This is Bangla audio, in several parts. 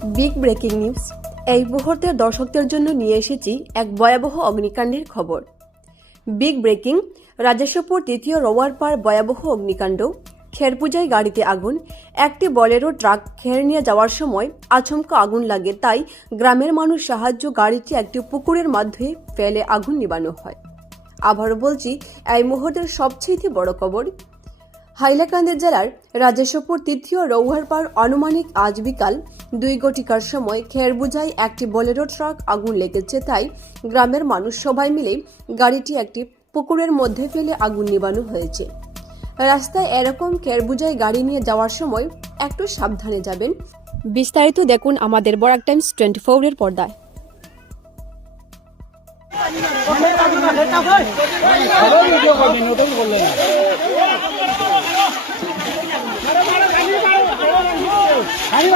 Big breaking news. এই মুহূর্তের দর্শকদের জন্য নিয়ে এসেছি এক ভয়াবহ অগ্নিকাণ্ডের খবর। Big breaking. রাজেশ্বরপুর তৃতীয় রোয়ারপাড় ভয়াবহ অগ্নিকাণ্ড। খেরপূজায় গাড়িতে আগুন। একটি বলেরো ট্রাক খের নিয়ে যাওয়ার সময় আচমকা আগুন লাগে, তাই গ্রামের মানুষ সাহায্য গাড়িটি একটি পুকুরের মধ্যে ফেলে আগুন নিবানো হয়। আবারও বলছি, এই মুহূর্তের সবচেয়ে বড় খবর। হাইলাকান্দি জেলার রাজেশ্বরপুর তৃতীয় রৌহারপাড় আনুমানিক আজ বিকাল 2 ঘটিকার সময় খেরবুজায় একটি বোলেরো ট্রাক আগুন লেগেছে, তাই গ্রামের মানুষ সবাই মিলে গাড়িটি একটি পুকুরের মধ্যে ফেলে আগুন নিবানো হয়েছে। রাস্তায় এরকম খেরবুজায় গাড়ি নিয়ে যাওয়ার সময় একটু সাবধানে যাবেন। বিস্তারিত দেখুন আমাদের বরাক টাইমস 24 এর পর্দায়।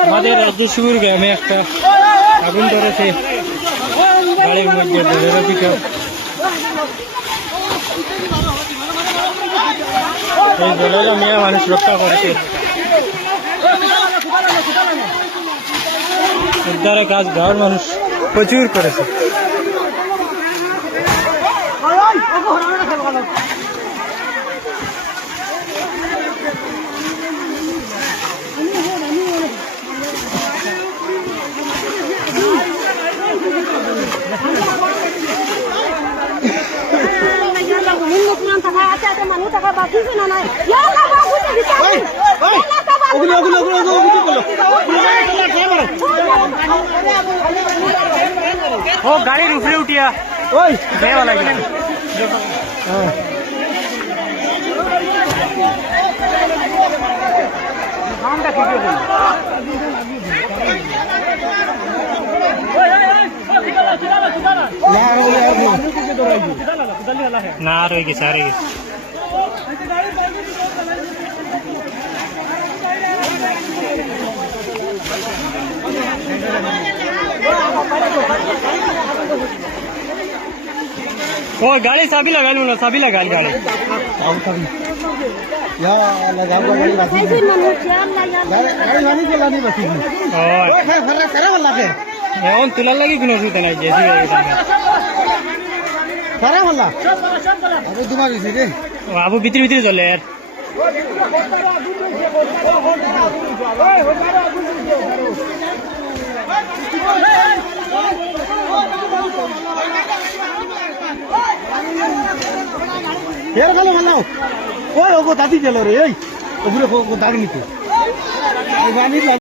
আমাদের রাজেশ্বরপুর গ্রামে একটা আগুন ধরেছে গাড়ির মধ্যে বোলেরো পিকআপ। এই বোলেরো নিয়ে মানুষ রক্ষা করেছে, উদ্ধারের কাজ গাঁয়ের মানুষ প্রচুর করেছে। ও গাড়ির উপরে উঠিয়া ওই দেওয়া লাগে না রয়ে গেছে আর গেছে। ओ गाड़ी चाबी लगा लो ना, चाबी लगा गाड़ी तुलार लगी কোনো অসুবিধা নাই। আবু ভিতরে ভিতরে চলে আর ভালো ভালো ওই দাদি গেল রে, এই ওগুলো দাগ নিতে